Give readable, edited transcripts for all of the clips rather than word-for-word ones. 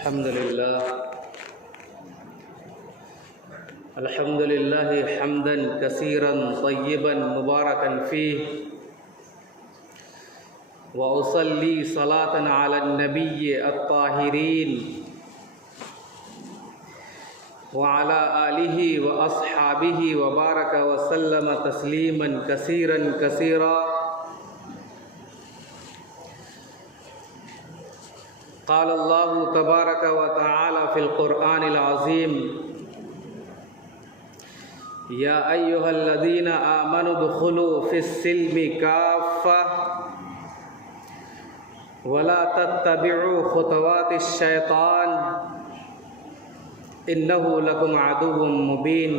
अल्हम्दुलिल्लाह हम्दन कसीरन तय्यबन मुबारकन फ़ीह व उसल्ली सलातन अला नबिय्य अत्ताहिरीन व अला आलिहि व अस्हाबिहि व बारक व सल्लम तस्लीमन कसीरन कसीरा। क़ाल अल्लाहु तबारक व तआला फ़िल क़ुरआनिल अज़ीम या अय्युहल्लज़ीना आमनु दुख़ुलू फ़िस्सिल्मि काफ़्फ़ह वला तत्तबिउ ख़ुतवातिश शैतान इन्नहु लकुम अदुव्वुम मुबीन।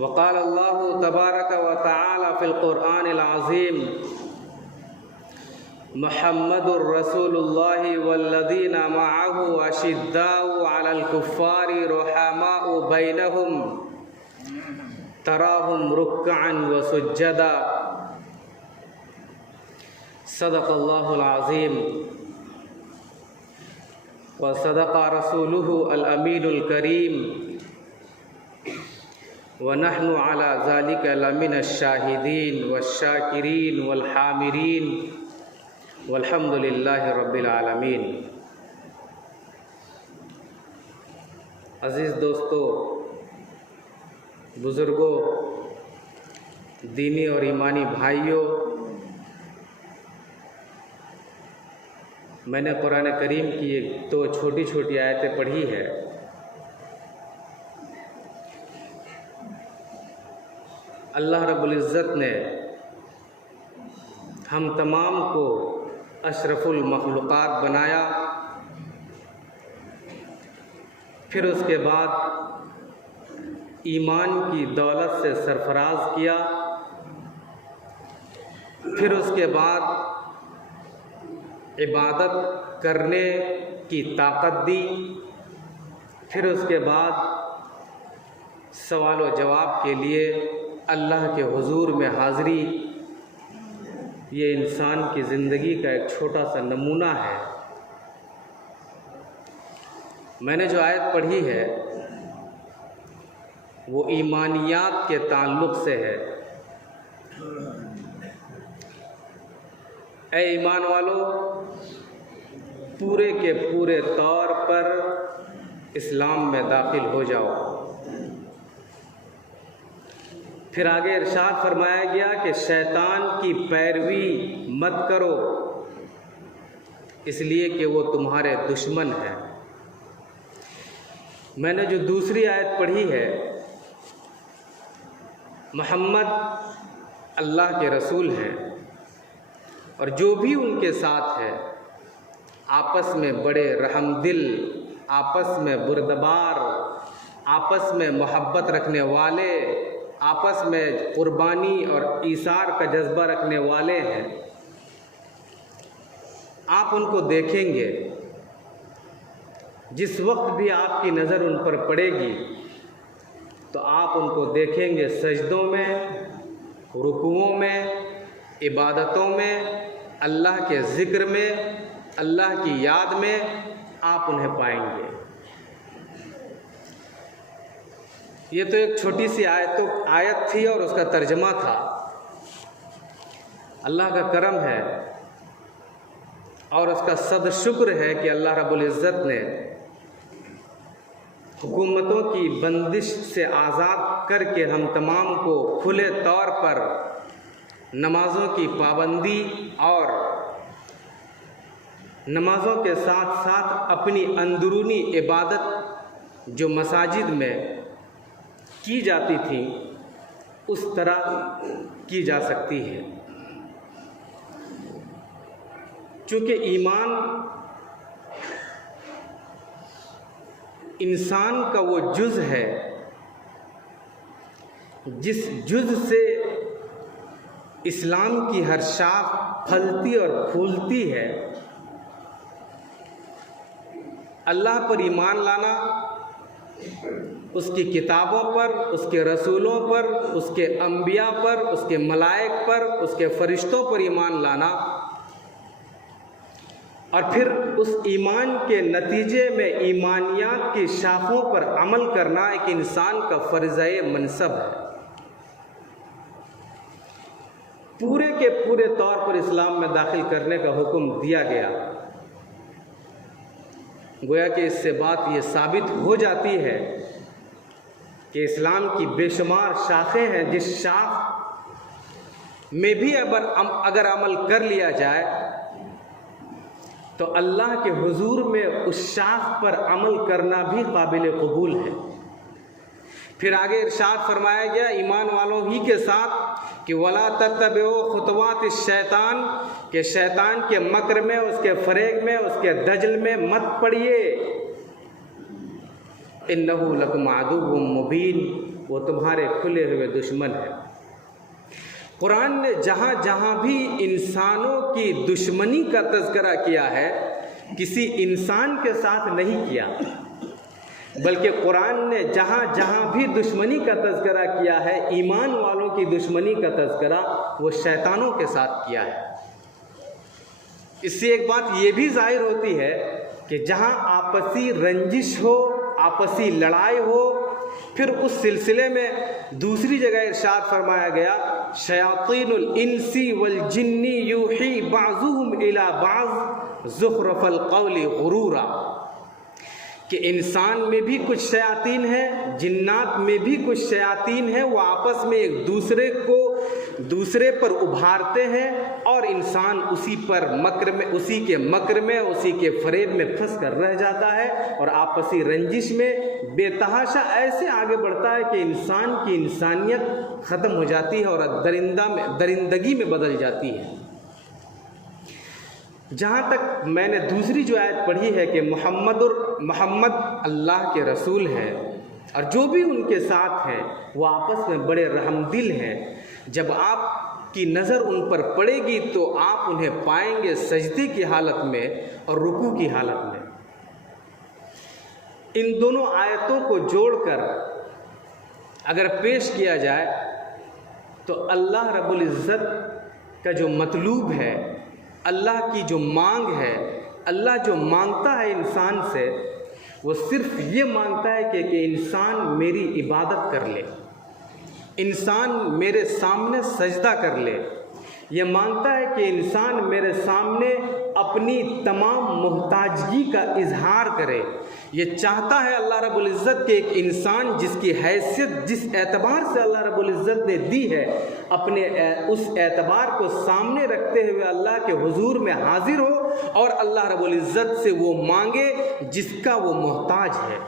वक़ाल अल्लाहु तबारक व तआला फ़िल क़ुरआनिल अज़ीम मुहम्मदुर रसूलुल्लाहि वल्लज़ीना मअहु अशिद्दाउ अलल कुफ़्फ़ारि रुहमाउ बैनहुम तराहुम रुक्कअन व सुज्जदा। सदक़ल्लाहुल अज़ीम व सदक़ रसूलुहु अल अमीनुल करीम व नहनु अला ज़ालिका लमिनश शाहिदीन वश्शाकिरीन वल हामिदीन वल्हम्दुलिल्लाहि रब्बिल आलमीन। अज़ीज़ दोस्तों, बुज़ुर्गों, दीनी और ईमानी भाइयों, मैंने कुरान करीम की एक तो छोटी छोटी आयतें पढ़ी है। अल्लाह रब्बुल इज़्ज़त ने हम तमाम को अशरफुल मखलूक़ात बनाया, फिर उसके बाद ईमान की दौलत से सरफराज किया, फिर उसके बाद इबादत करने की ताकत दी, फिर उसके बाद सवाल व जवाब के लिए अल्लाह के हुजूर में हाज़िरी। ये इंसान की ज़िंदगी का एक छोटा सा नमूना है। मैंने जो आयत पढ़ी है वो ईमानियात के ताल्लुक़ से है। ऐ ईमान वालों, पूरे के पूरे तौर पर इस्लाम में दाखिल हो जाओ। फिर आगे इरशाद फरमाया गया कि शैतान की पैरवी मत करो, इसलिए कि वो तुम्हारे दुश्मन है। मैंने जो दूसरी आयत पढ़ी है, मोहम्मद अल्लाह के रसूल हैं और जो भी उनके साथ है आपस में बड़े रहमदिल, आपस में बुरदबार, आपस में मोहब्बत रखने वाले, आपस में कुर्बानी और ईसार का जज्बा रखने वाले हैं। आप उनको देखेंगे, जिस वक्त भी आपकी नज़र उन पर पड़ेगी तो आप उनको देखेंगे सजदों में, रुकुओं में, इबादतों में, अल्लाह के ज़िक्र में, अल्लाह की याद में आप उन्हें पाएंगे। ये तो एक छोटी सी आयत थी और उसका तर्जमा था। अल्लाह का करम है और उसका सद शुक्र है कि अल्लाह रब्बुल इज़्ज़त ने हुकूमतों की बंदिश से आज़ाद करके हम तमाम को खुले तौर पर नमाज़ों की पाबंदी और नमाज़ों के साथ साथ अपनी अंदरूनी इबादत जो मसाजिद में की जाती थी उस तरह की जा सकती है। चूँकि ईमान इंसान का वो जुज़ है जिस जुज़ से इस्लाम की हर शाख फलती और फूलती है। अल्लाह पर ईमान लाना, उसकी किताबों पर, उसके रसूलों पर, उसके अंबिया पर, उसके मलाइक पर, उसके फ़रिश्तों पर ईमान लाना, और फिर उस ईमान के नतीजे में ईमानियात की शाखों पर अमल करना एक इंसान का फ़र्ज़-ए मनसब है। पूरे के पूरे तौर पर इस्लाम में दाखिल करने का हुक्म दिया गया। गोया कि इससे बात ये साबित हो जाती है कि इस्लाम की बेशुमार शाखें हैं, जिस शाख में भी अगर अमल कर लिया जाए तो अल्लाह के हुजूर में उस शाख पर अमल करना भी काबिल कबूल है। फिर आगे इरशाद फरमाया गया ईमान वालों ही के साथ कि वला तत्तबिउ खुतवात शैतान, के शैतान के मक्र में, उसके फरेब में, उसके दजल में मत पड़िए। इन्नहु लकुम अदुव्वुम मुबीन, वो तुम्हारे खुले हुए दुश्मन है। कुरान ने जहाँ जहाँ भी इंसानों की दुश्मनी का तज़किरा किया है, किसी इंसान के साथ नहीं किया, बल्कि कुरान ने जहाँ जहाँ भी दुश्मनी का तज़किरा किया है, ईमान वालों की दुश्मनी का तज़किरा वो शैतानों के साथ किया है। इससे एक बात ये भी ज़ाहिर होती है कि जहाँ आपसी रंजिश हो, आपसी लड़ाई हो, फिर उस सिलसिले में दूसरी जगह इरशाद फरमाया गया शयातीनुल इंसी वल जिन्नी यूही बाज़ुहुम इला बाज़ ज़ुख़्रफ़ल क़ौलि गुरूरा, कि इंसान में भी कुछ शयातीन हैं, जिन्नात में भी कुछ शयातीन हैं, वो आपस में एक दूसरे पर उभारते हैं और इंसान उसी के मक्र में, उसी के फरेब में फंस कर रह जाता है और आपसी रंजिश में बेतहाशा ऐसे आगे बढ़ता है कि इंसान की इंसानियत ख़त्म हो जाती है और दरिंदगी में बदल जाती है। जहाँ तक मैंने दूसरी जो आयत पढ़ी है कि मोहम्मद अल्लाह के रसूल हैं और जो भी उनके साथ हैं वो आपस में बड़े रहमदिल हैं, जब आपकी नज़र उन पर पड़ेगी तो आप उन्हें पाएंगे सजदे की हालत में और रुकू की हालत में। इन दोनों आयतों को जोड़कर अगर पेश किया जाए तो अल्लाह रब्बुल इज़्ज़त का जो मतलूब है, अल्लाह की जो मांग है, अल्लाह जो मांगता है इंसान से, वो सिर्फ ये मांगता है कि इंसान मेरी इबादत कर ले, इंसान मेरे सामने सजदा कर ले। ये मांगता है कि इंसान मेरे सामने अपनी तमाम मोहताजगी का इजहार करे। ये चाहता है अल्लाह रब्बुल इज़्ज़त के एक इंसान जिसकी हैसियत जिस एतबार से अल्लाह रब्बुल इज़्ज़त ने दी है, अपने उस एतबार को सामने रखते हुए अल्लाह के हुजूर में हाजिर हो और अल्लाह रब्बुल इज़्ज़त से वो मांगे जिसका वो मोहताज है।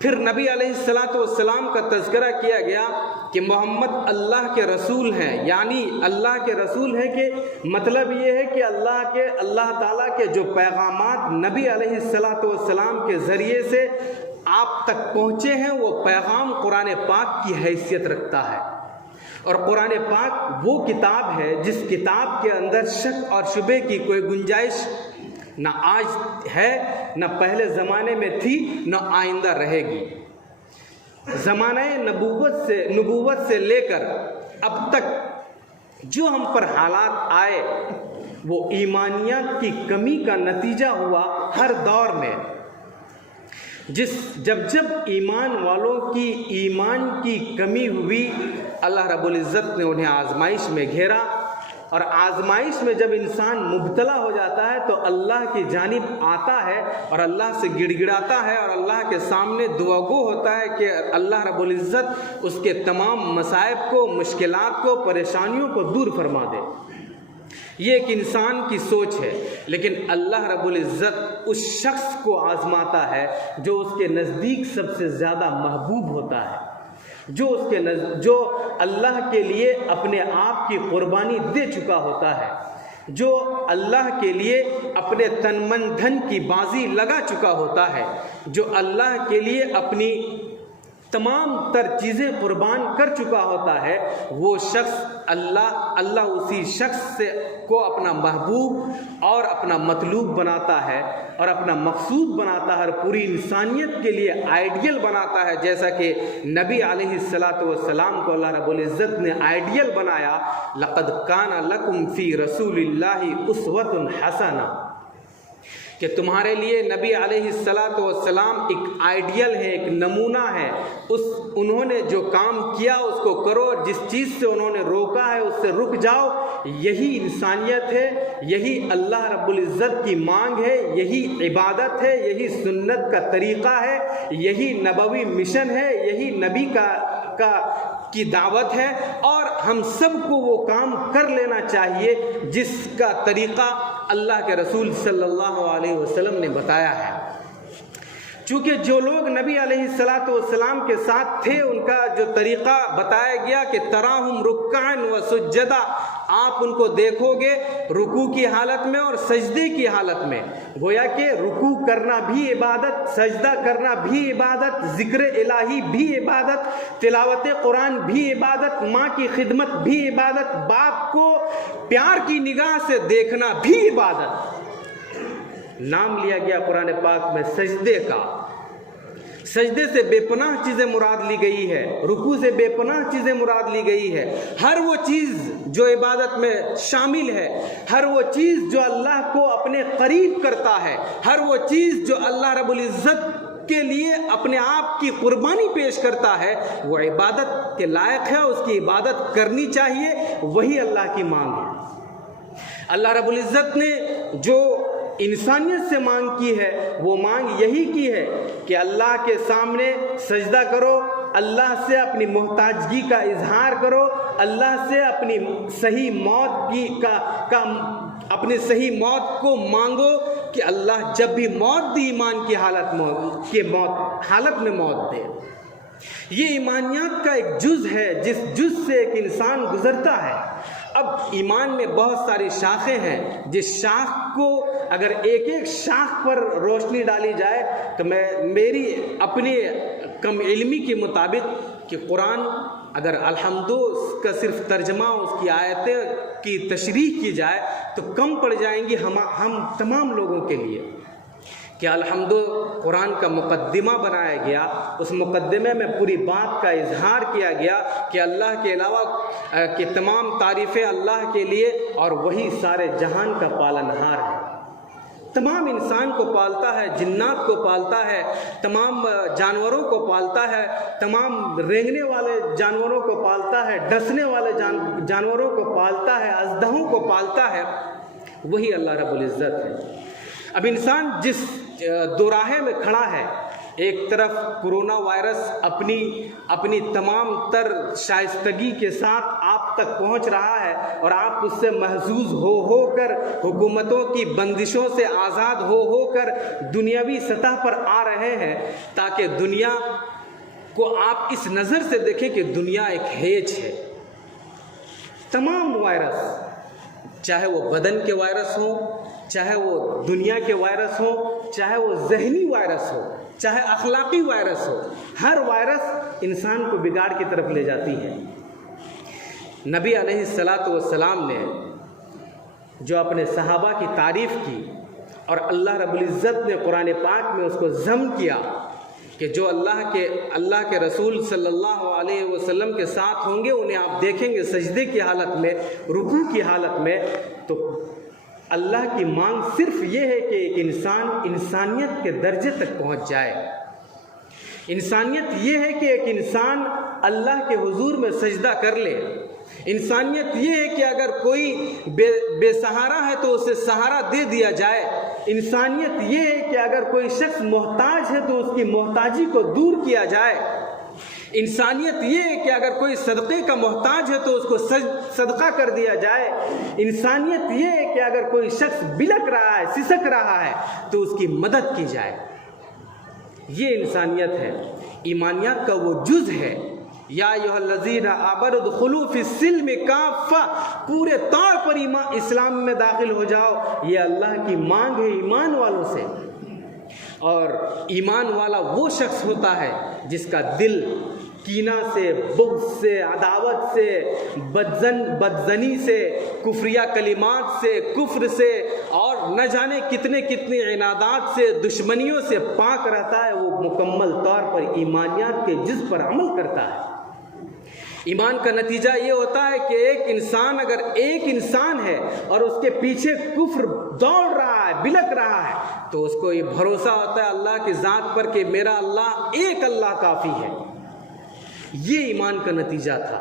फिर नबी अलैहिस्सलातु वस्सलाम का तज़किरा किया गया कि मोहम्मद अल्लाह के रसूल हैं, यानी अल्लाह के रसूल हैं कि मतलब ये है कि अल्लाह ताला के जो पैगामात नबी अलैहिस्सलातु वस्सलाम के ज़रिए से आप तक पहुँचे हैं, वो पैगाम कुरान पाक की हैसियत रखता है। और कुरान पाक वो किताब है जिस किताब के अंदर शक और शुबे की कोई गुंजाइश न आज है, न पहले ज़माने में थी, न आइंदा रहेगी। ज़माने नबूवत से लेकर अब तक जो हम पर हालात आए वो ईमानियत की कमी का नतीजा हुआ। हर दौर में जब ईमान वालों की ईमान की कमी हुई, अल्लाह रब्बुल इज़्ज़त ने उन्हें आजमाइश में घेरा और आजमाइश में जब इंसान मुब्तला हो जाता है तो अल्लाह की जानिब आता है और अल्लाह से गिड़गिड़ाता है और अल्लाह के सामने दुआगो होता है कि अल्लाह रब्बुल इज़्ज़त उसके तमाम मसाइब को, मुश्किलात को, परेशानियों को दूर फरमा दे। ये एक इंसान की सोच है, लेकिन अल्लाह रब्बुल इज़्ज़त उस शख्स को आजमाता है जो उसके नज़दीक सबसे ज़्यादा महबूब होता है, जो अल्लाह के लिए अपने आप की कुर्बानी दे चुका होता है, जो अल्लाह के लिए अपने तन मन धन की बाजी लगा चुका होता है, जो अल्लाह के लिए अपनी तमाम तर चीज़ें कुर्बान कर चुका होता है, वो शख्स अल्लाह उसी शख्स से को अपना महबूब और अपना मतलूब बनाता है और अपना मकसूद बनाता है और पूरी इंसानियत के लिए आइडियल बनाता है। जैसा कि नबी अलैहिस्सलातु वस्सलाम को अल्लाह रब्बुल इज़्ज़त ने आइडियल बनाया, लक़द काना लकुम फ़ी रसूलिल्लाहि उस्वतुन हसना, कि तुम्हारे लिए नबी अलैहिस्सलातु वस्सलाम एक आइडियल है, एक नमूना है। उन्होंने जो काम किया उसको करो, जिस चीज़ से उन्होंने रोका है उससे रुक जाओ। यही इंसानियत है, यही अल्लाह रब्बुल इज़्ज़त की मांग है, यही इबादत है, यही सुन्नत का तरीक़ा है, यही नबवी मिशन है, यही नबी की दावत है। और हम सबको वो काम कर लेना चाहिए जिसका तरीक़ा अल्लाह के रसूल सल्लल्लाहु अलैहि वसल्लम ने बताया है। चूँकि जो लोग नबी अलैहिस्सलातु वस्सलाम के साथ थे, उनका जो तरीक़ा बताया गया कि तराहुम रुक्कान व सुज्जदा, आप उनको देखोगे रुकू की हालत में और सजदे की हालत में। गोया कि रुकू करना भी इबादत, सजदा करना भी इबादत, ज़िक्र इलाही भी इबादत, तिलावत कुरान भी इबादत, माँ की खिदमत भी इबादत, बाप को प्यार की निगाह से देखना भी इबादत। नाम लिया गया कुरान पाक में सजदे का। सजदे से बेपनाह चीज़ें मुराद ली गई है, रुकू से बेपनाह चीज़ें मुराद ली गई है। हर वो चीज़ जो इबादत में शामिल है, हर वो चीज़ जो अल्लाह को अपने करीब करता है, हर वो चीज़ जो अल्लाह रब्बुल इज़्ज़त के लिए अपने आप की कुर्बानी पेश करता है, वो इबादत के लायक है, उसकी इबादत करनी चाहिए। वही अल्लाह की मांग है। अल्लाह रब्बुल इज़्ज़त ने जो इंसानियत से मांग की है, वो मांग यही की है कि अल्लाह के सामने सजदा करो, अल्लाह से अपनी मोहताजगी का इजहार करो, अल्लाह से अपनी सही मौत अपनी सही मौत को मांगो कि अल्लाह जब भी मौत दी ईमान की हालत में मौत दे। ये ईमानियात का एक जुज़ है, जिस जुज़ से एक इंसान गुजरता है। अब ईमान में बहुत सारी शाखें हैं, जिस शाख को अगर एक एक शाख पर रोशनी डाली जाए तो मेरी अपनी कम इल्मी के मुताबिक कि कुरान अगर अल्हम्दु का सिर्फ तर्जमा, उसकी आयतें की तशरीह की जाए तो कम पड़ जाएंगी हम तमाम लोगों के लिए। कि अल्हम्दु कुरान का मुकद्दिमा बनाया गया, उस मुकद्दिमे में पूरी बात का इजहार किया गया कि अल्लाह के अलावा कि तमाम तारीफ़ें अल्लाह के लिए और वही सारे जहान का पालनहार है। तमाम इंसान को पालता है, जिन्नात को पालता है, तमाम जानवरों को पालता है, तमाम रेंगने वाले जानवरों को पालता है, डसने वाले जानवरों को पालता है, अज़दहों को पालता है। वही अल्लाह रब्बुल इज़्ज़त है। अब इंसान जिस दोराहे में खड़ा है, एक तरफ कोरोना वायरस अपनी तमाम तर शाइस्तगी के साथ आप तक पहुंच रहा है और आप उससे महजूज हो कर हुकूमतों की बंदिशों से आज़ाद हो कर दुनियावी सतह पर आ रहे हैं, ताकि दुनिया को आप इस नज़र से देखें कि दुनिया एक हेज है। तमाम वायरस, चाहे वो बदन के वायरस हो, चाहे वो दुनिया के वायरस हो, चाहे वो जहनी वायरस हो, चाहे अखलाकी वायरस हो, हर वायरस इंसान को बिगाड़ की तरफ ले जाती है। नबी अलैहिस्सलातु वस्सलाम ने जो अपने सहाबा की तारीफ़ की और अल्लाह रब्बुल इज़्ज़त ने कुरान पाक में उसको ज़म किया कि जो अल्लाह के रसूल सल्लल्लाहु अलैहि वसल्लम के साथ होंगे उन्हें आप देखेंगे सजदे की हालत में, रुकू की हालत में। तो अल्लाह की मांग सिर्फ ये है कि एक इंसान इंसानियत के दर्जे तक पहुंच जाए। इंसानियत ये है कि एक इंसान अल्लाह के हुजूर में सजदा कर ले। इंसानियत ये है कि अगर कोई बेसहारा है तो उसे सहारा दे दिया जाए। इंसानियत ये है कि अगर कोई शख्स मोहताज है तो उसकी मोहताजी को दूर किया जाए। इंसानियत ये है कि अगर कोई सदक़े का मोहताज है तो उसको सदका कर दिया जाए। इंसानियत ये है कि अगर कोई शख्स बिलक रहा है, सिसक रहा है तो उसकी मदद की जाए। ये इंसानियत है, ईमानियत का वो जुज़ है। या अय्युहल्लज़ीना आमनू उदखुलू फ़िस्सिल्मि काफ़्फ़ा, पूरे तौर पर इस्लाम में दाखिल हो जाओ। ये अल्लाह की मांग है ईमान वालों से और ईमान वाला वो शख्स होता है जिसका दिल कीना से, बुग़्ज़ से, अदावत से, बदजनी से, कुफ्रिया कलिमात से, कुफ्र से और न जाने कितने कितने इनादात से, दुश्मनियों से पाक रहता है। वो मुकम्मल तौर पर ईमानियात के जिस पर अमल करता है। ईमान का नतीजा ये होता है कि एक इंसान, अगर एक इंसान है और उसके पीछे कुफ्र दौड़ रहा है, बिलक रहा है, तो उसको ये भरोसा होता है अल्लाह की ज़ात पर कि मेरा अल्लाह, एक अल्लाह काफ़ी है। ये ईमान का नतीजा था।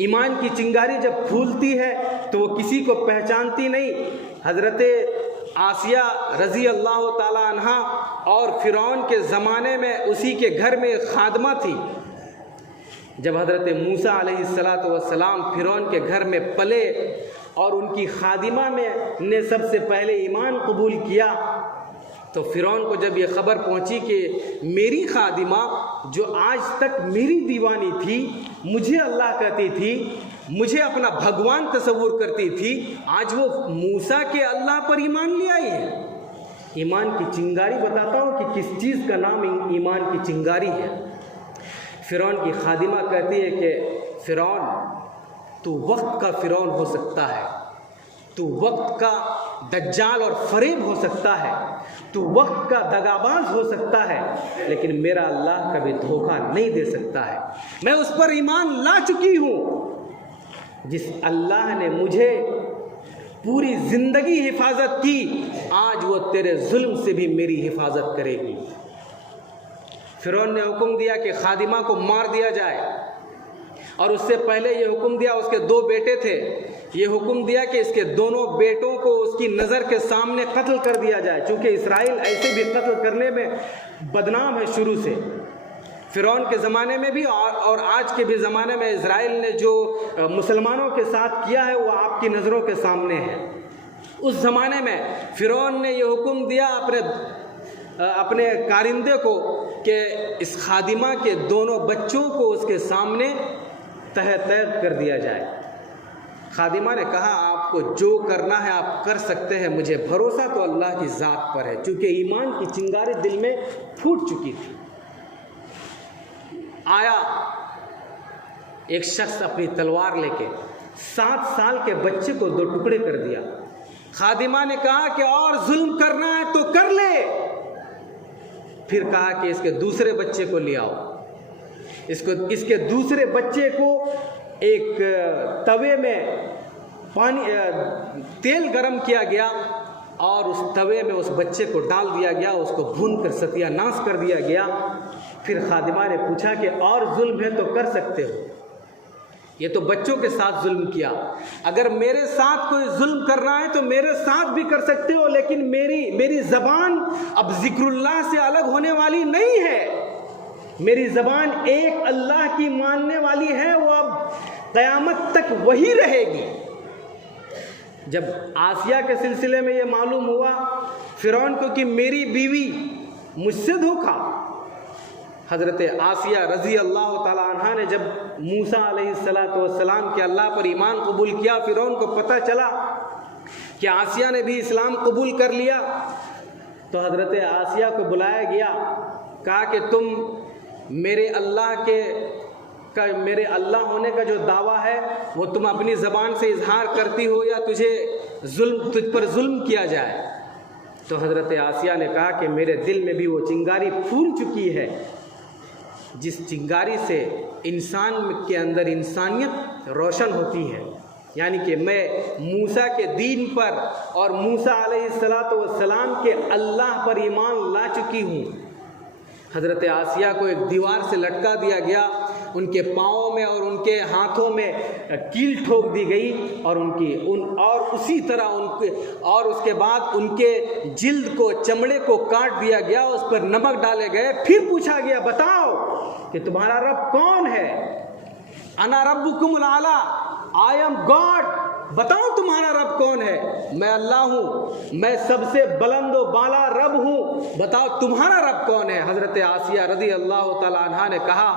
ईमान की चिंगारी जब फूलती है तो वो किसी को पहचानती नहीं। हज़रत आसिया रज़ी अल्लाह ताला अन्हा और फ़िरौन के ज़माने में उसी के घर में एक खादमा थी। जब हज़रत मूसा अलैहिस्सलातु वस्सलाम फ़िरौन के घर में पले और उनकी खादिमा ने सबसे पहले ईमान कबूल किया, तो फ़िरौन को जब ये ख़बर पहुंची कि मेरी खादिमा जो आज तक मेरी दीवानी थी, मुझे अल्लाह कहती थी, मुझे अपना भगवान तसव्वुर करती थी, आज वो मूसा के अल्लाह पर ईमान ले आई है। ईमान की चिंगारी बताता हूँ कि किस चीज़ का नाम ईमान की चिंगारी है। फ़िरौन की खादिमा कहती है कि फ़िरौन, तू वक्त का फ़िरौन हो सकता है, तू वक्त का दज्जाल और फरेब हो सकता है, तू वक्त का दगाबाज हो सकता है, लेकिन मेरा अल्लाह कभी धोखा नहीं दे सकता है। मैं उस पर ईमान ला चुकी हूँ जिस अल्लाह ने मुझे पूरी ज़िंदगी हिफाजत की, आज वो तेरे जुल्म से भी मेरी हिफाजत करेगी। फ़िरौन ने हुक्म दिया कि खादिमा को मार दिया जाए, और उससे पहले ये हुक्म दिया, उसके 2 बेटे थे, ये हुक्म दिया कि इसके दोनों बेटों को उसकी नज़र के सामने कत्ल कर दिया जाए, क्योंकि इसराइल ऐसे भी कत्ल करने में बदनाम है शुरू से। फ़िरौन के ज़माने में भी और आज के भी ज़माने में इसराइल ने जो मुसलमानों के साथ किया है वो आपकी नज़रों के सामने है। उस ज़माने में फ़िरौन ने ये हुक्म दिया अपने कारिंदे को कि इस खादिमा के दोनों बच्चों को उसके सामने तह कर दिया जाए। खादिमा ने कहा, आपको जो करना है आप कर सकते हैं, मुझे भरोसा तो अल्लाह की ज़ात पर है, क्योंकि ईमान की चिंगारी दिल में फूट चुकी थी। आया एक शख्स अपनी तलवार लेके 7 साल के बच्चे को 2 टुकड़े कर दिया। खादिमा ने कहा कि और जुल्म करना है तो कर ले। फिर कहा कि इसके दूसरे बच्चे को ले आओ। इसके दूसरे बच्चे को एक तवे में तेल गरम किया गया और उस तवे में उस बच्चे को डाल दिया गया, उसको भूनकर सत्यानाश कर दिया गया। फिर खादिमा ने पूछा कि और जुल्म है तो कर सकते हो, ये तो बच्चों के साथ जुल्म किया, अगर मेरे साथ कोई जुल्म करना है तो मेरे साथ भी कर सकते हो, लेकिन मेरी ज़बान अब ज़िक्रुल्लाह से अलग होने वाली नहीं है। मेरी ज़बान एक अल्लाह की मानने वाली है, वो अब क़यामत तक वही रहेगी। जब आसिया के सिलसिले में ये मालूम हुआ फ़िरौन को कि मेरी बीवी मुझसे धोखा, हज़रत आसिया रज़ी अल्लाह ताला अन्हा ने जब मूसा अलैहिस्सलातु वस्सलाम के अल्लाह पर ईमान कबूल किया, फ़िरौन को पता चला कि आसिया ने भी इस्लाम कबूल कर लिया, तो हज़रत आसिया को बुलाया गया, कहा कि तुम मेरे अल्लाह होने का जो दावा है वो तुम अपनी ज़बान से इजहार करती हो या तुझ पर जुल्म किया जाए। तो हज़रत आसिया ने कहा कि मेरे दिल में भी वो चिंगारी फूल चुकी है जिस चिंगारी से इंसान के अंदर इंसानियत रोशन होती है, यानी कि मैं मूसा के दीन पर और मूसा अलैहिस्सलातु वस्सलाम के अल्लाह पर ईमान ला चुकी हूँ। हज़रत आसिया को एक दीवार से लटका दिया गया, उनके पाँवों में और उनके हाथों में कील ठोक दी गई और उसी तरह और उसके बाद उनके जिल्द को, चमड़े को काट दिया गया, उस पर नमक डाले गए। फिर पूछा गया, बताओ कि तुम्हारा रब कौन है? अना रब्बुकुमुल आला, आई एम गॉड, बताओ तुम्हारा रब कौन है? मैं अल्लाह हूँ, मैं सबसे बुलंद व बाला रब हूँ, बताओ तुम्हारा रब कौन है? हज़रत आसिया रज़ी अल्लाह ताला अन्हा ने कहा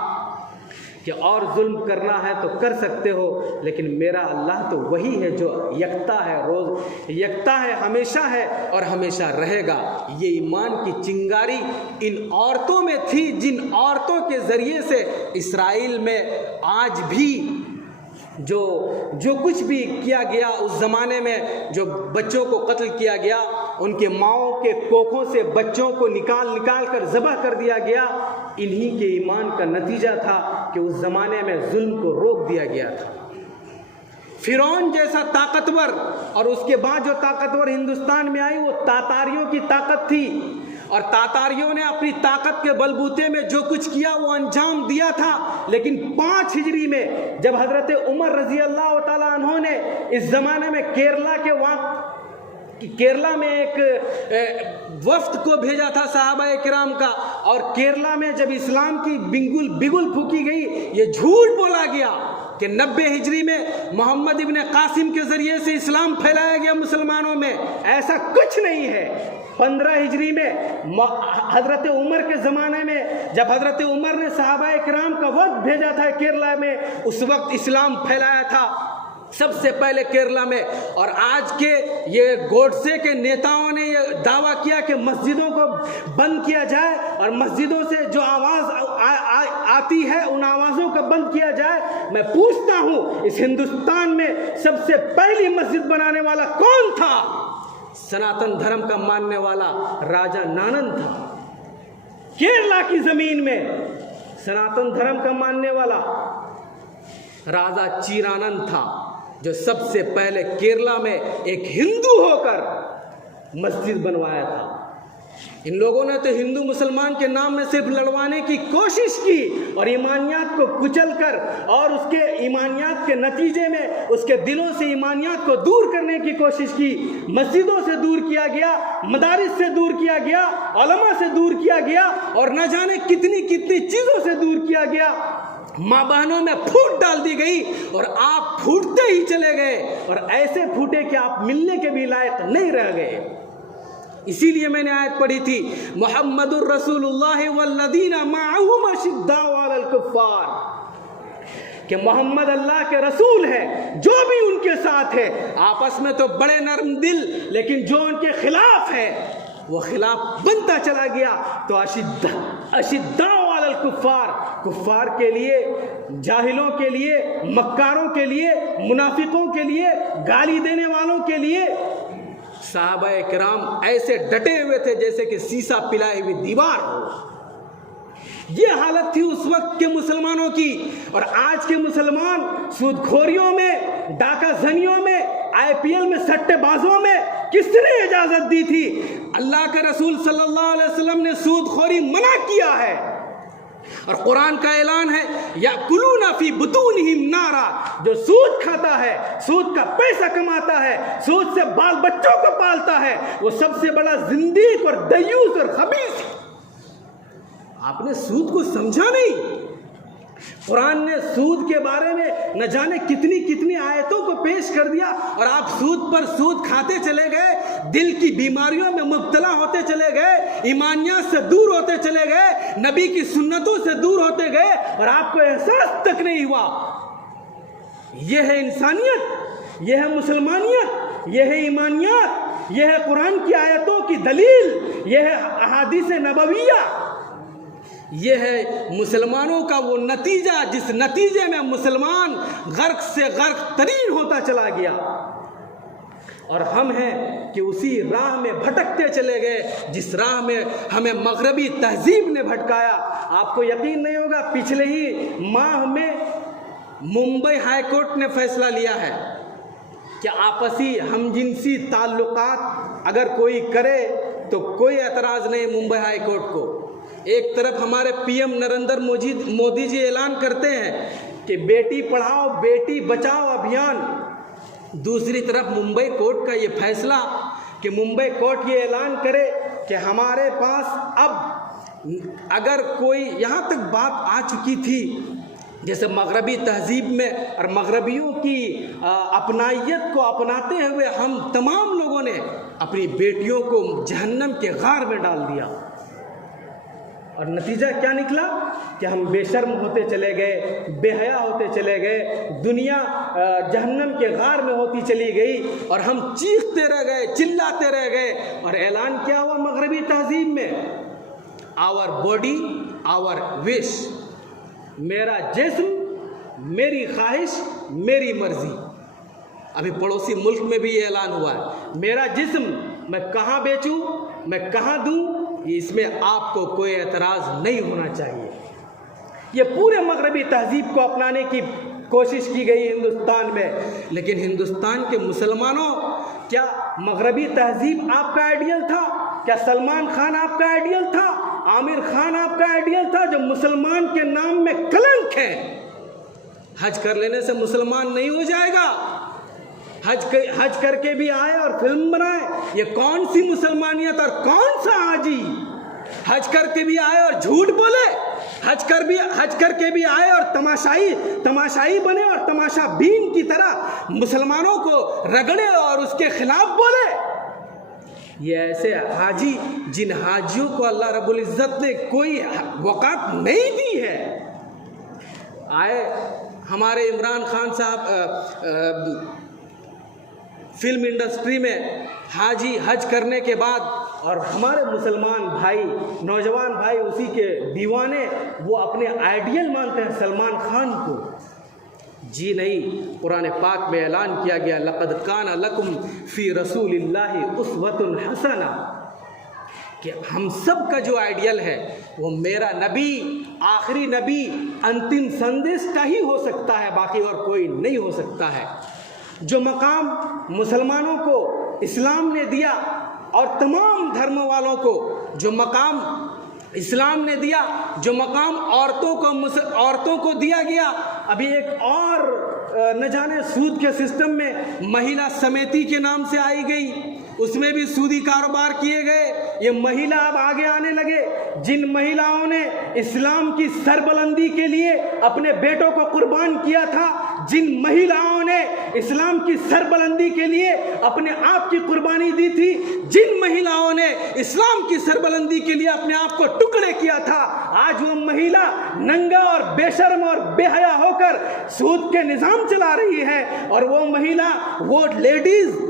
कि और जुल्म करना है तो कर सकते हो, लेकिन मेरा अल्लाह तो वही है जो यकता है, रोज़ यकता है, हमेशा है और हमेशा रहेगा। ये ईमान की चिंगारी इन औरतों में थी, जिन औरतों के ज़रिए से इस्राइल में आज भी जो कुछ भी किया गया, उस ज़माने में जो बच्चों को कत्ल किया गया, उनके माओं के कोखों से बच्चों को निकाल कर ज़बह कर दिया गया, इन्हीं के ईमान का नतीजा था कि उस ज़माने में जुल्म को रोक दिया गया था। फिरौन जैसा ताकतवर, और उसके बाद जो ताकतवर हिंदुस्तान में आई वो तातारियों की ताकत थी, और तातारियों ने अपनी ताकत के बलबूते में जो कुछ किया वो अंजाम दिया था। लेकिन 5 हिजरी में जब हजरत उमर रजी अल्लाह तआला अन्हों ने इस ज़माने में केरला में एक वफ्द को भेजा था सहाबा किराम का, और केरला में जब इस्लाम की बिगुल फूकी गई, ये झूठ बोला गया कि 90 हिजरी में मोहम्मद इब्ने कासिम के ज़रिए से इस्लाम फैलाया गया मुसलमानों में। ऐसा कुछ नहीं है। 15 हिजरी में हजरत उमर के ज़माने में जब हजरत उमर ने सहाबा किराम का वक्त भेजा था केरला में, उस वक्त इस्लाम फैलाया था सबसे पहले केरला में। और आज के ये गोडसे के नेताओं ने ये दावा किया कि मस्जिदों को बंद किया जाए और मस्जिदों से जो आवाज़ आती है उन आवाज़ों को बंद किया जाए। मैं पूछता हूँ, इस हिंदुस्तान में सबसे पहली मस्जिद बनाने वाला कौन था? सनातन धर्म का मानने वाला राजा नानन था। केरला की ज़मीन में सनातन धर्म का मानने वाला राजा चीरानंद था, जो सबसे पहले केरला में एक हिंदू होकर मस्जिद बनवाया था। इन लोगों ने तो हिंदू मुसलमान के नाम में सिर्फ लड़वाने की कोशिश की और ईमानियात को कुचलकर, और उसके ईमानियात के नतीजे में उसके दिलों से ईमानियात को दूर करने की कोशिश की। मस्जिदों से दूर किया गया, मदारिस से दूर किया गया, उलमा से दूर किया गया, और न जाने कितनी कितनी चीज़ों से दूर किया गया। माँ बहनों में फूट डाल दी गई और आप फूटते ही चले गए, और ऐसे फूटे कि आप मिलने के भी लायक नहीं रह गए। इसीलिए मैंने आयत पढ़ी थी, मुहम्मदुर रसूलुल्लाह वल्लदीना माअहु अशिद्दाउ अलल कुफ्फार, कि मोहम्मद अल्लाह के रसूल है, जो भी उनके साथ है आपस में तो बड़े नरम दिल, लेकिन जो उनके खिलाफ है वो खिलाफ बनता चला गया। तो अशिद्दाउ अलल कुफ्फार, कुफ्फार के लिए, जाहिलों के लिए, मक्कारों के लिए, मुनाफिकों के लिए, गाली देने वालों के लिए सहाबा किराम ऐसे डटे हुए थे जैसे कि शीशा पिलाई हुई दीवार हो। ये हालत थी उस वक्त के मुसलमानों की। और आज के मुसलमान सूदखोरियों में, डाका जनियों में, IPL में सट्टेबाजों में किसने इजाजत दी थी? अल्लाह के रसूल सल्लल्लाहु अलैहि वसल्लम ने सूदखोरी मना किया है, और कुरान का ऐलान है, याकुलूना फी बुतूनिहिम नारा, जो सूद खाता है, सूद का पैसा कमाता है, सूद से बाल बच्चों को पालता है, वो सबसे बड़ा जिंदीक और दयूस और खबीस। आपने सूद को समझा नहीं। कुरान ने सूद के बारे में न जाने कितनी कितनी आयतों को पेश कर दिया, और आप सूद पर सूद खाते चले गए, दिल की बीमारियों में मुब्तला होते चले गए, ईमानियत से दूर होते चले गए, नबी की सुन्नतों से दूर होते गए, और आपको एहसास तक नहीं हुआ। यह है इंसानियत, यह है मुसलमानियत, यह है ईमानियत, यह है कुरान की आयतों की दलील, यह है अहादीस नबविया, यह है मुसलमानों का वो नतीजा जिस नतीजे में मुसलमान गर्क से गर्क तरीन होता चला गया। और हम हैं कि उसी राह में भटकते चले गए जिस राह में हमें मगरबी तहजीब ने भटकाया। आपको यकीन नहीं होगा, पिछले ही माह में मुंबई हाई कोर्ट ने फैसला लिया है कि आपसी हमजिनसी ताल्लुकात अगर कोई करे तो कोई एतराज़ नहीं मुंबई हाई कोर्ट को। एक तरफ हमारे PM नरेंद्र मोदी जी ऐलान करते हैं कि बेटी पढ़ाओ बेटी बचाओ अभियान, दूसरी तरफ मुंबई कोर्ट का ये फैसला कि मुंबई कोर्ट ये ऐलान करे कि हमारे पास अब अगर कोई, यहाँ तक बात आ चुकी थी जैसे मगरबी तहजीब में और मगरबियों की अपनाइयत को अपनाते हुए हम तमाम लोगों ने अपनी बेटियों को जहन्नम के गार में डाल दिया। और नतीजा क्या निकला कि हम बेशर्म होते चले गए, बेहया होते चले गए, दुनिया जहन्नम के गार में होती चली गई और हम चीखते रह गए, चिल्लाते रह गए। और ऐलान क्या हुआ मगरबी तहजीब में, आवर बॉडी आवर विश, मेरा जिस्म मेरी ख्वाहिश मेरी मर्जी। अभी पड़ोसी मुल्क में भी ये ऐलान हुआ है, मेरा जिस्म मैं कहाँ बेचूं, मैं कहाँ दूं, इसमें आपको कोई एतराज़ नहीं होना चाहिए। ये पूरे मगरबी तहजीब को अपनाने की कोशिश की गई हिंदुस्तान में, लेकिन हिंदुस्तान के मुसलमानों, क्या मगरबी तहजीब आपका आइडियल था? क्या सलमान खान आपका आइडियल था? आमिर खान आपका आइडियल था? जो मुसलमान के नाम में कलंक है। हज कर लेने से मुसलमान नहीं हो जाएगा। हज करके भी आए और फिल्म बनाए, ये कौन सी मुसलमानियत और कौन सा हाजी? हज करके भी आए और झूठ बोले, हज करके भी आए और तमाशाई बने और तमाशाबीन की तरह मुसलमानों को रगड़े और उसके खिलाफ बोले। ये ऐसे हाजी, जिन हाजियों को अल्लाह रब्बुल इज़्ज़त ने कोई वक़ात नहीं दी है। आए हमारे इमरान खान साहब फिल्म इंडस्ट्री में हाजी हज करने के बाद, और हमारे मुसलमान भाई, नौजवान भाई उसी के दीवाने, वो अपने आइडियल मानते हैं सलमान खान को। जी नहीं, कुरान पाक में ऐलान किया गया, लक़द कान लकुम फ़ी रसूलिल्लाहि उस्वतुन हसना, कि हम सब का जो आइडियल है वो मेरा नबी, आखिरी नबी, अंतिम संदेश का ही हो सकता है, बाकी और कोई नहीं हो सकता है। जो मकाम मुसलमानों को इस्लाम ने दिया और तमाम धर्म वालों को जो मकाम इस्लाम ने दिया, जो मकाम औरतों को दिया गया, अभी एक और न जाने सूद के सिस्टम में महिला समिति के नाम से आई गई, उसमें भी सूदी कारोबार किए गए। ये महिला अब आगे आने लगे। जिन महिलाओं ने इस्लाम की सरबलंदी के लिए अपने बेटों को कुर्बान किया था, जिन महिलाओं ने इस्लाम की सरबलंदी के लिए अपने आप की कुर्बानी दी थी, जिन महिलाओं ने इस्लाम की सरबलंदी के लिए अपने आप को टुकड़े किया था, आज वो महिला नंगा और बेशर्म और बेहया होकर सूद के निज़ाम चला रही है। और वो महिला, वो लेडीज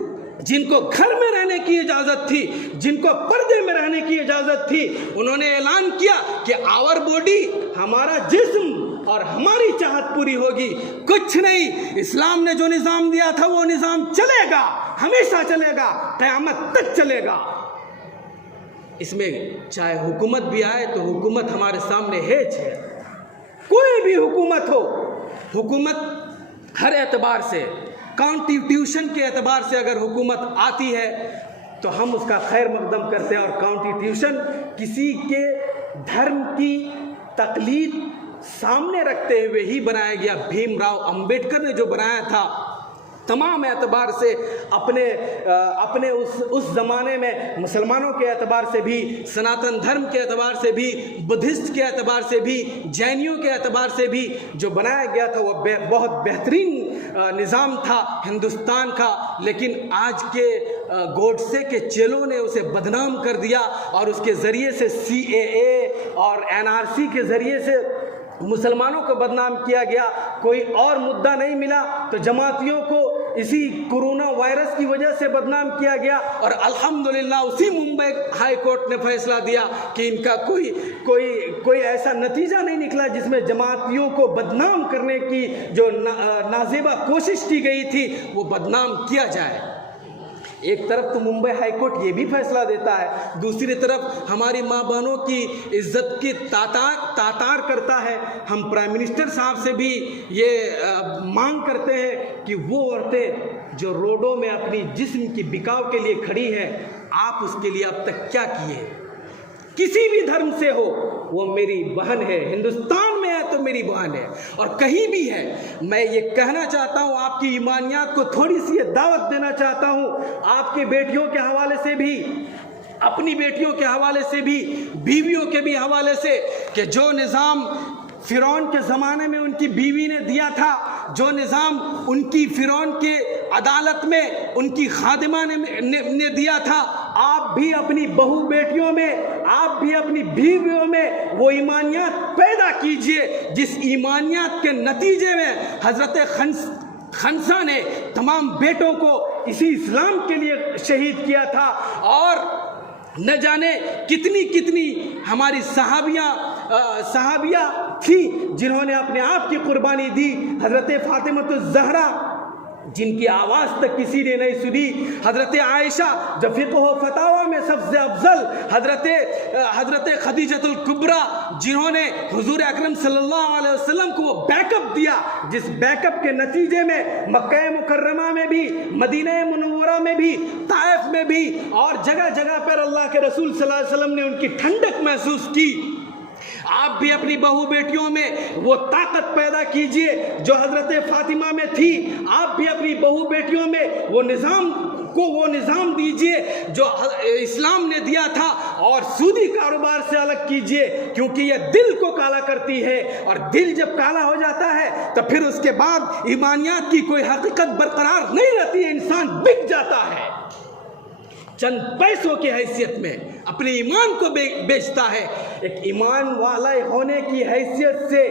जिनको घर में रहने की इजाज़त थी, जिनको पर्दे में रहने की इजाज़त थी, उन्होंने ऐलान किया कि आवर बॉडी, हमारा जिस्म और हमारी चाहत पूरी होगी। कुछ नहीं, इस्लाम ने जो निज़ाम दिया था वो निज़ाम चलेगा, हमेशा चलेगा, क़यामत तक चलेगा। इसमें चाहे हुकूमत भी आए तो हुकूमत हमारे सामने हेज है। कोई भी हुकूमत हो, हुकूमत हर एतबार से, कॉन्स्टिट्यूशन के एतबार से अगर हुकूमत आती है तो हम उसका खैर मकदम करते हैं। और कॉन्स्टिट्यूशन किसी के धर्म की तकलीद सामने रखते हुए ही बनाया गया। भीमराव अंबेडकर ने जो बनाया था, तमाम एतबार से अपने उस ज़माने में मुसलमानों के एतबार से भी, सनातन धर्म के एतबार से भी, बुद्धिस्ट के एतबार से भी, जैनियों के एतबार से भी जो बनाया गया था वो बहुत बेहतरीन निज़ाम था हिंदुस्तान का। लेकिन आज के गोडसे के चेलों ने उसे बदनाम कर दिया और उसके ज़रिए से CAA और NRC के ज़रिए से मुसलमानों को बदनाम किया गया। कोई और मुद्दा नहीं मिला तो जमातियों को इसी कोरोना वायरस की वजह से बदनाम किया गया। और अल्हम्दुलिल्लाह उसी मुंबई हाई कोर्ट ने फैसला दिया कि इनका कोई ऐसा नतीजा नहीं निकला जिसमें जमातियों को बदनाम करने की जो नाज़ेबा कोशिश की गई थी वो बदनाम किया जाए। एक तरफ तो मुंबई हाई कोर्ट ये भी फैसला देता है, दूसरी तरफ हमारी माँ बहनों की इज्जत की तातार करता है। हम प्राइम मिनिस्टर साहब से भी ये मांग करते हैं कि वो औरतें जो रोडों में अपनी जिस्म की बिकाव के लिए खड़ी हैं, आप उसके लिए अब तक क्या किए? किसी भी धर्म से हो, वो मेरी बहन है, हिंदुस्तान में है तो मेरी बहन है, और कहीं भी है। मैं ये कहना चाहता हूँ, आपकी ईमानियात को थोड़ी सी ये दावत देना चाहता हूँ, आपके बेटियों के हवाले से भी, अपनी बेटियों के हवाले से भी, बीवियों के भी हवाले से, कि जो निज़ाम फ़िरौन के ज़माने में उनकी बीवी ने दिया था, जो निज़ाम उनकी फ़िरौन के अदालत में उनकी खादिमा ने दिया था, आप भी अपनी बहू बेटियों में, आप भी अपनी बीवियों में वो ईमानियात पैदा कीजिए जिस ईमानियात के नतीजे में हज़रत खंसा ने तमाम बेटों को इसी इस्लाम के लिए शहीद किया था। और न जाने कितनी कितनी हमारी सहाबिया थी जिन्होंने अपने आप की कुर्बानी दी। हज़रत फातिमतुज़ ज़हरा जिनकी आवाज़ तक किसी ने नहीं सुनी, हज़रत आयशा जो फ़िक़्ह व फ़तावा में सबसे अफजल, हज़रत खदीजतुल कुबरा जिन्होंने हुज़ूर अकरम सल्लल्लाहु अलैहि वसल्लम को वो बैकअप दिया, जिस बैकअप के नतीजे में मक्का मुकर्रमा में भी, मदीना मुनव्वरा में भी, ताइफ में भी और जगह जगह पर अल्लाह के रसूल सल्लल्लाहु अलैहि वसल्लम ने उनकी ठंडक महसूस की। आप भी अपनी बहू बेटियों में वो ताकत पैदा कीजिए जो हज़रत फातिमा में थी। आप भी अपनी बहू बेटियों में वो निज़ाम दीजिए जो इस्लाम ने दिया था, और सूदी कारोबार से अलग कीजिए, क्योंकि ये दिल को काला करती है, और दिल जब काला हो जाता है तो फिर उसके बाद ईमानियात की कोई हकीकत बरकरार नहीं रहती है, इंसान बिक जाता है, चंद पैसों की हैसियत में अपने ईमान को बेचता है। एक ईमान वाला होने की हैसियत से,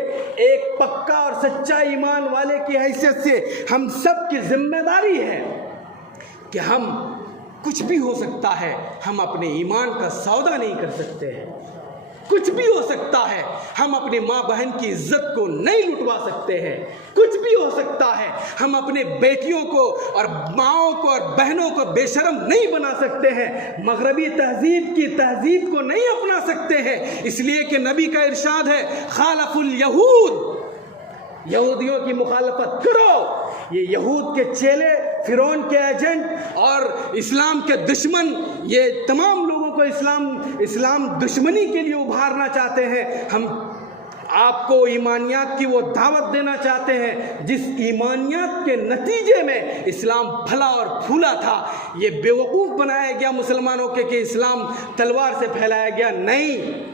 एक पक्का और सच्चा ईमान वाले की हैसियत से हम सब की जिम्मेदारी है कि हम, कुछ भी हो सकता है, हम अपने ईमान का सौदा नहीं कर सकते हैं। कुछ भी हो सकता है, हम अपनी माँ बहन की इज्जत को नहीं लुटवा सकते हैं। कुछ भी हो सकता है, हम अपने बेटियों को और माँओं को और बहनों को बेशर्म नहीं बना सकते हैं। मगरबी तहजीब को नहीं अपना सकते हैं, इसलिए कि नबी का इरशाद है, खालफुल यहूद, यहूदियों की मुखालफत करो। ये यहूद के चेले, फिरौन के एजेंट और इस्लाम के दुश्मन, ये तमाम लोगों को इस्लाम दुश्मनी के लिए उभारना चाहते हैं। हम आपको ईमानियात की वो दावत देना चाहते हैं जिस ईमानियात के नतीजे में इस्लाम फला और फूला था। ये बेवकूफ़ बनाया गया मुसलमानों के कि इस्लाम तलवार से फैलाया गया, नहीं।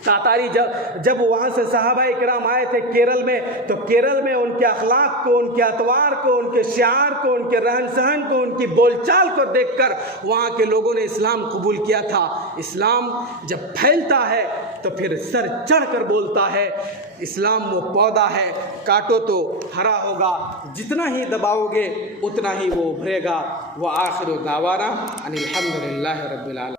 तातारी जब वहाँ से सहाबाए किराम आए थे केरल में, तो केरल में उनके अखलाक को, उनके अतवार को, उनके शियार को, उनके रहन सहन को, उनकी बोलचाल को देखकर वहाँ के लोगों ने इस्लाम कबूल किया था। इस्लाम जब फैलता है तो फिर सर चढ़कर बोलता है। इस्लाम वो पौधा है, काटो तो हरा होगा, जितना ही दबाओगे उतना ही वो उभरेगा। व आखिर दावाना अनिल हम्दुलिल्लाहि रब्बिल आलमीन।